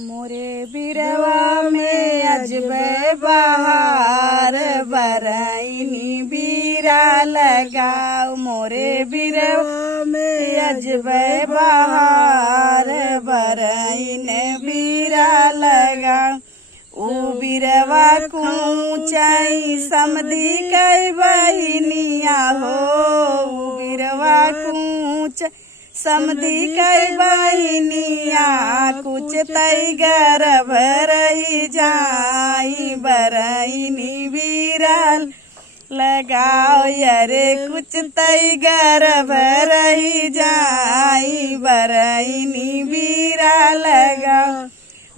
मोरे बिरवा में अजबै बहार बरईनी बीरा लगाओ। मोरे बिरवा में अजबै बहार बरईन बीरा लगाओ। ऊ बिरवा कूचाई समधी कई बहिनिया हो। ऊ बिरवा कूच समधी कई बहिनिया कुछ तई गर भरई जाई बरईनी बीरल लगाओ। यरे कुछ तई गर भरई जाई बरईनी बीरा लगाओ।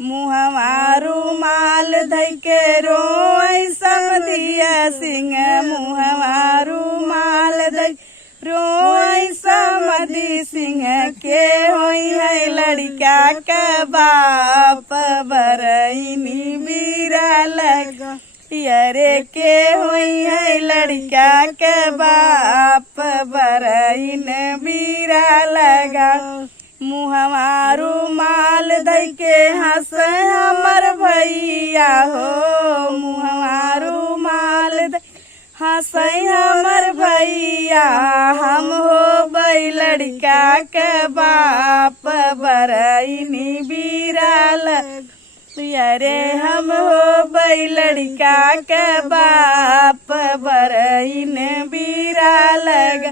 मुहवा रुमाल धइके रोई समधिया सिंह। मुहवा रुमाल धइ रोई समधी सिंह के होई है लड़का का बाप बरईनी बीरा लगा। यरे के होई है लड़का के बाप बरईन बीरा लगा। मुहवा रुमाल धइके हंस हमर भैया हो। मुहवा रुमाल हंस हमर भैया हम हो बई लड़का के बाप बरईनी बीरा लग। अरे हम हो बई लड़का के बाप बरईन बीरा लग।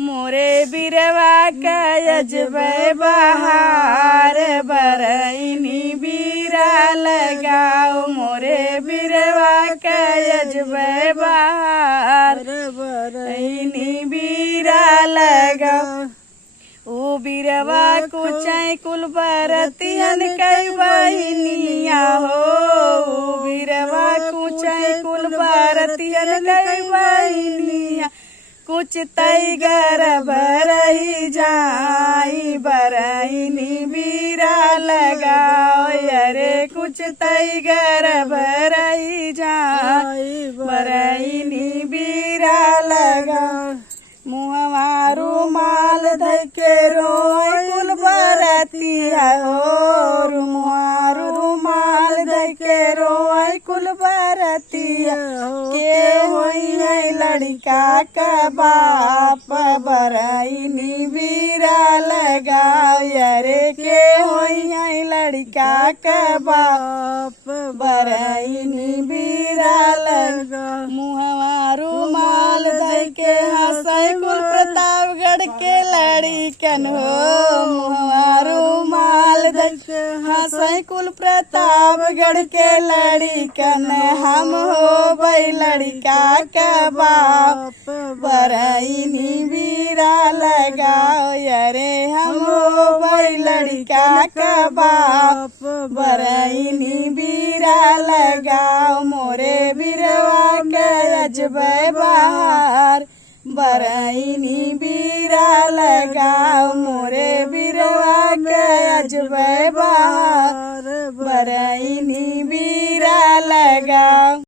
मोरे बिरवा का अजबै बहार बरईनी बीरा लगाओ। मोरे बिरवा का अजबै बहार बरईनी बीरा लगाओ। ओ बिरवा कुचाई कुल बरतियन कई बहिनिया हो। ओ बिरवा कुचाई कुल बरतियन कई बहिनिया कुछ तई गर भरई जाई बरईनी बीरा लगाओ। यरे कुछ तई गर भरई जाई बरईनी बीरा लगाओ। मुहवा रुमाल धइके रोई कुल बरतिया हो। मुहवा रुमाल धइके रोई कुल बरतिया के होई है लड़का का बाप बरईनी बीरा लगाओ। यरे के होई है लड़का का बाप बरईनी बीरा लगाओ। मुहवा रुमाल धइके हंसई कुल प्रतापगढ़ के लड़िकन हो। मुहवा रुमाल धइके हंसई कुल प्रतापगढ़ के लड़िकन हम हो बई लड़का का बाप बरईनी बीरा लगाओ। यरे हम हो बई लड़का का बाप बरईनी बीरा लगाओ। मोरे बिरवा के अजबै बहार बरईनी बीरा लगाओ। मोरे बिरवा के अजबै बहार बरईनी बीरा लगाओ।